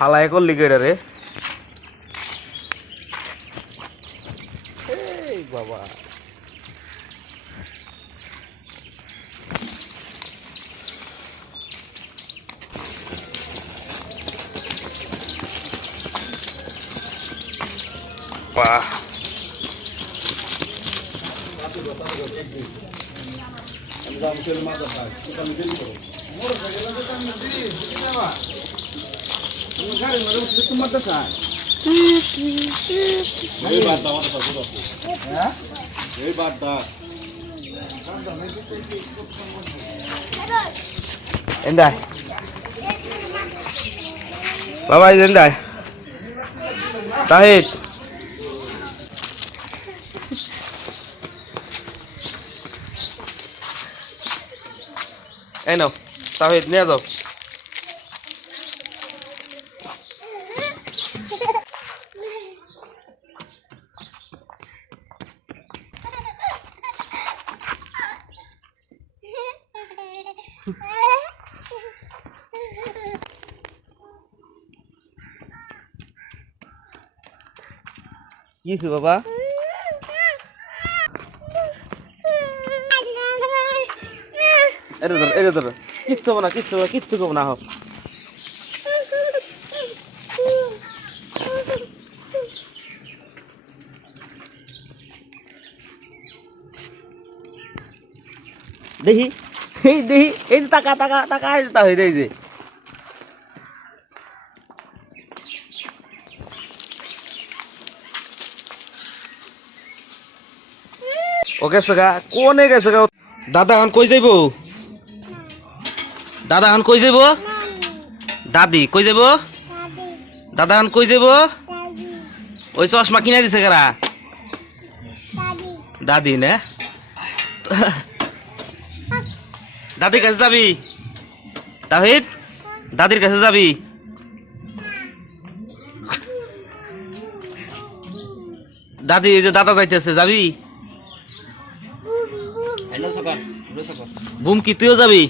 ফালায় করলি কইরা রে এই বাবা বাহ Endah. Baba endah. Tahid. No, Tahid niya daw. Gitu Baba. Ada. Kitu kau nak? Dehi, ini taka itu tahu ini. Oke sega, kone guys sega. Dada han koi jaibo? Dada han koi jaibo? Dadi koi jaibo? Dada han koi jaibo? Oi chashma kina dise kara? Dadi ne? Dadi kaise jabi? Tahid? Dadir kaise jabi? Dadi ei je dada যাইতেছে যাবি? Broom কি তুইও যাবি?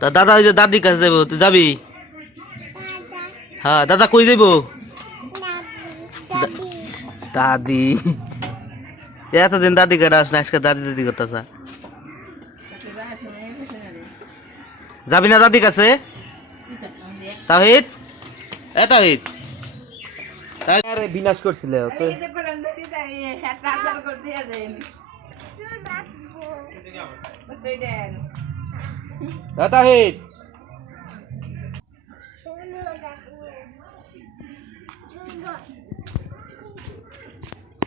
তা দাদা ওই যে দাদি কাছে যাবো তুই যাবি? হ্যাঁ দাদা কই যাইব? দাদি এতদিন দাদি কাছে আস না আজকে দাদি করতেছা যাবি না দাদি কাছে? তাহিদ এ তাহিদ আরে বিনাশ করছিল ওকে তাহিদ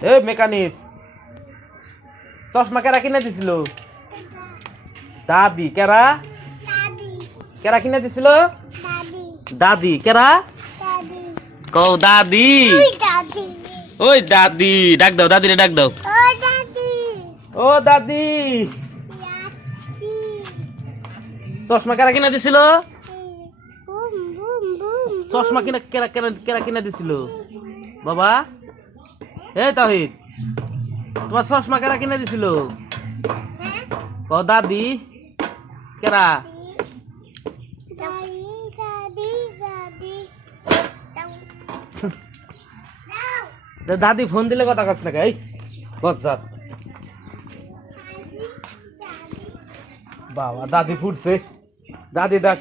এ মেকানিক চশমা কেরা কিনে দিছিল? দাদি কেরা কিনে দিছিল? দাদি কেরা কও দাদি ওই দাদি ডাক দাও দাদিরে ডাক দাও ও দাদি চশমা কেরা কিনা দিছিল? চশমা কেরা কিনা দিছিল বাবা? এই তাহিদ তোমার চশমা কেরা কিনা দিছিল? ও দাদি কেরা? দাদি ফোন দিলে কথা কাছ না গাই বজ্জাত বাবা দাদি ফুটছে দাদি দেখ